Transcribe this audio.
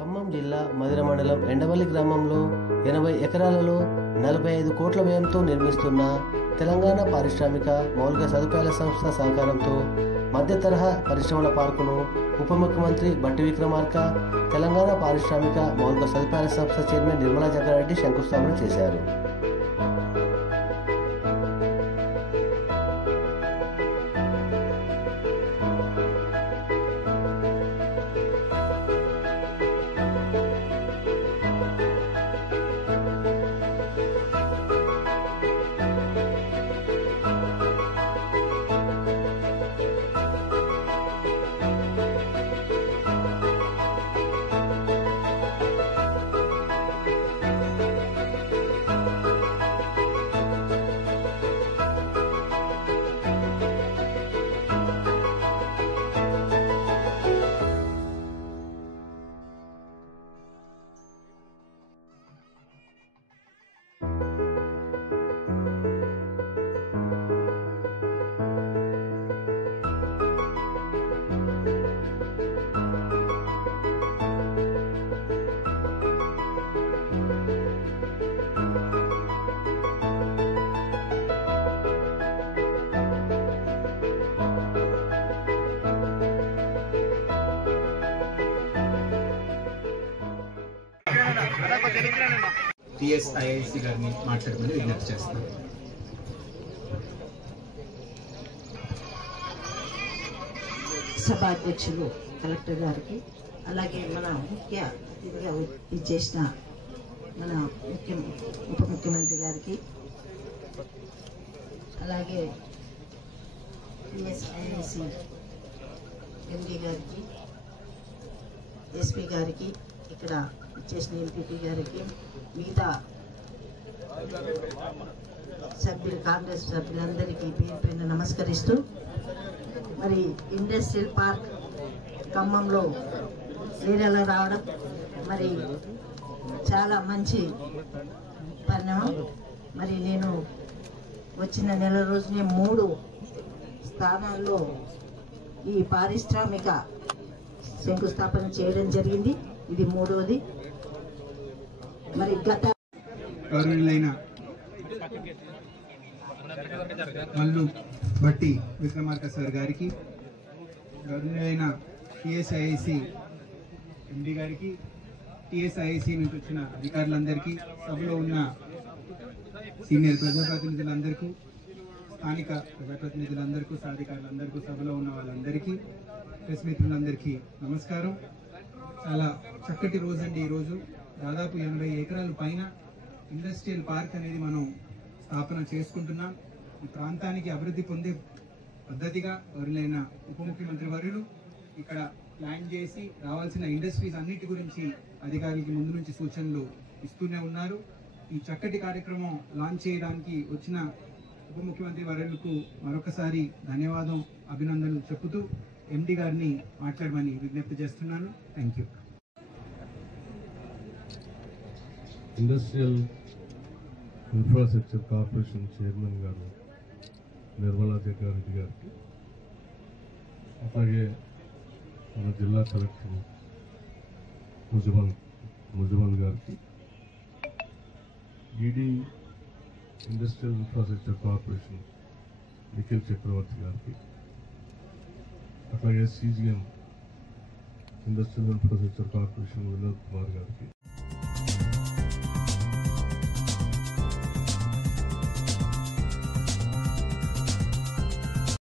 ఖమ్మం జిల్లా మధిర మండలం ఎండవల్లి గ్రామంలో 80 ఎకరాలలో 45 కోట్ల వ్యయంతో నిర్మిస్తున్న తెలంగాణ పారిశ్రామిక మౌలిక సదుపాయాల సంస్థ సహకారంతో మధ్య తరహా పరిశ్రమల పార్కును ఉప ముఖ్యమంత్రి బట్టి విక్రమార్క, తెలంగాణ పారిశ్రామిక మౌలిక సదుపాయాల సంస్థ చైర్మన్ నిర్మలా జగ్గారెడ్డి శంకుస్థాపన చేశారు. TSIIC గారిని మాట్లాడమని విజ్ఞప్తి చేస్తున్నాను. సభ అధ్యక్షులు కలెక్టర్ గారికి, అలాగే మన ముఖ్య అతిథిగా ఇచ్చేసిన మన ఉప ముఖ్యమంత్రి గారికి, అలాగే TSIIC MD గారికి, SP గారికి, ఇక్కడ ఇచ్చేసిన MPP గారికి, మిగతా సభ్యులు కాంగ్రెస్ సభ్యులందరికీ పేరు పైన నమస్కరిస్తూ, మరి ఇండస్ట్రియల్ పార్క్ ఖమ్మంలో నీళ్ళలో రావడం మరి చాలా మంచి పరిణామం. మరి నేను వచ్చిన నెల రోజునే 3 స్థానాల్లో ఈ పారిశ్రామిక శంకుస్థాపన చేయడం జరిగింది. ఇది 3వది. మరి గత గౌరవనీయులైన మల్లు బట్టి విక్రమార్క సార్ గారికి, గౌరవనీయులైన TSIIC MD గారికి, TSIIC నుంచి వచ్చిన అధికారులందరికీ, సభలో ఉన్న సీనియర్ ప్రజాప్రతినిధులందరికీ, స్థానిక ప్రజాప్రతినిధులందరికీ, సాధికారులందరికీ, సభలో ఉన్న వాళ్ళందరికీ, ప్రెస్ మిత్రులందరికీ నమస్కారం. చాలా చక్కటి రోజు అండి. ఈరోజు దాదాపు 80 ఎకరాల పైన ఇండస్ట్రియల్ పార్క్ అనేది మనం స్థాపన చేసుకుంటున్నాం. ఈ ప్రాంతానికి అభివృద్ధి పొందే పద్ధతిగా ఎవరైన ఉప ముఖ్యమంత్రి వర్యులు ఇక్కడ ప్లాన్ చేసి రావాల్సిన ఇండస్ట్రీస్ అన్నిటి గురించి అధికారులకి ముందు నుంచి సూచనలు ఇస్తూనే ఉన్నారు. ఈ చక్కటి కార్యక్రమం లాంచ్ చేయడానికి వచ్చిన ఉప ముఖ్యమంత్రి వర్యులకు మరొకసారి ధన్యవాదం, అభినందనలు చెబుతూ MD గారిని మాట్లాడమని విజ్ఞప్తి చేస్తున్నాను. Thank you. Industrial infrastructure corporation chairman గారు నిర్మలా జగ్గారెడ్డి గారికి, అట్లాగే మన జిల్లా కలెక్టర్ ముజమల్ గారికి, ED industrial infrastructure corporation Nikhil Chakravarthy గారికి, అట్లాగే CGM industrial infrastructure corporation Vinod Kumar గారికి,